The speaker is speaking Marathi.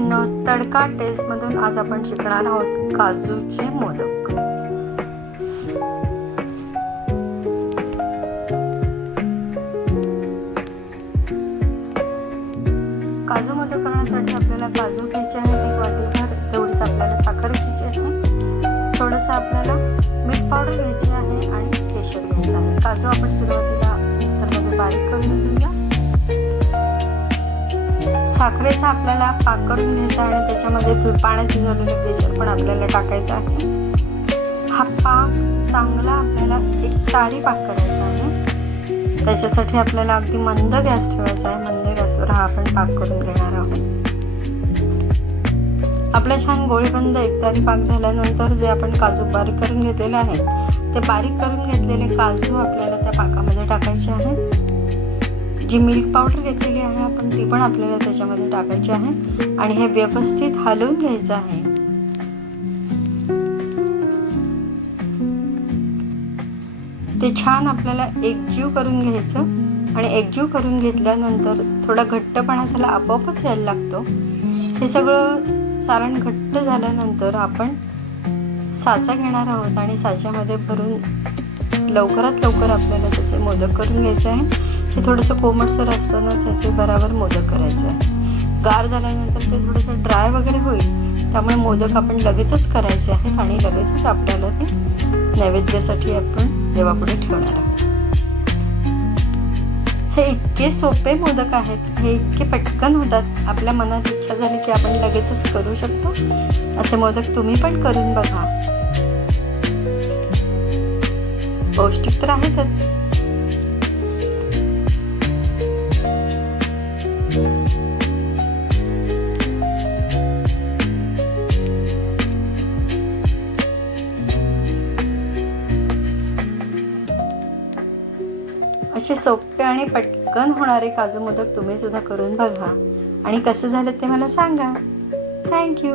मैत्रिणींनो, तडका टेल्समधून आज आपण शिकणार आहोत काजूचे मोदक. काजू मोदक करण्यासाठी आपल्याला काजू घ्यायचे आहेत, एक वाटीभर तेवढीच आपल्याला साखर घ्यायची आहे, थोडंसं आपल्याला मीठ पावडर घ्यायची आहे आणि केशर घ्यायचं आहे. काजू आपण सुरुवातीला मिक्सरमध्ये बारीक करून घेऊया. साखरेचा आपल्याला पाक करून घ्यायचा आणि त्याच्यामध्ये पाण्यात शिजवलेले केशर पण आपल्याला टाकायचं आहे. हा पाक चांगला आपल्याला एक तारी पाक करायचा आहे. त्याच्यासाठी आपल्याला अगदी मंद गॅस ठेवायचा आहे. मंद गॅसवर हा आपण पाक करून घेणार आहोत. आपला छान गोळीबंद एकतारी पाक झाल्यानंतर जे आपण काजू बारीक करून घेतलेले आहेत ते बारीक करून घेतलेले काजू आपल्याला त्या पाकामध्ये टाकायचे आहेत. जी मिल्क पावडर घेतलेली आहे आपण ती पण आपल्याला त्याच्यामध्ये टाकायची आहे आणि हे व्यवस्थित हलवून घ्यायचं आहे. ते छान आपल्याला एकजीव करून घ्यायचं आणि एकजीव करून घेतल्यानंतर थोडा घट्टपणा त्याला आपोआपच यायला लागतो. हे सगळं सारण घट्ट झाल्यानंतर आपण साचा घेणार आहोत आणि साच्यामध्ये भरून लवकरात लवकर आपल्याला त्याचे मोदक करून घ्यायचे आहे. हे थोडंसं कोमटसर असतानाच ह्याचे बरोबर मोदक करायचे आहे. गार झाल्यानंतर ते थोडंसं ड्राय वगैरे होईल, त्यामुळे मोदक आपण लगेचच करायचे आहेत आणि लगेचच आपल्याला ते नैवेद्यासाठी आपण देवापुढे ठेवणार आहोत. हे इतके सोपे मोदक आहेत, हे इतके पटकन होतात. आपल्या मनात इच्छा झाली की आपण लगेचच करू शकतो. असे मोदक तुम्ही पण करून बघा. पौष्टिक तर आहेतच. असे सोपे आणि पटकन होणारे काजू मोदक तुम्ही सुद्धा करून बघा आणि कसं झालं ते मला सांगा. थँक्यू.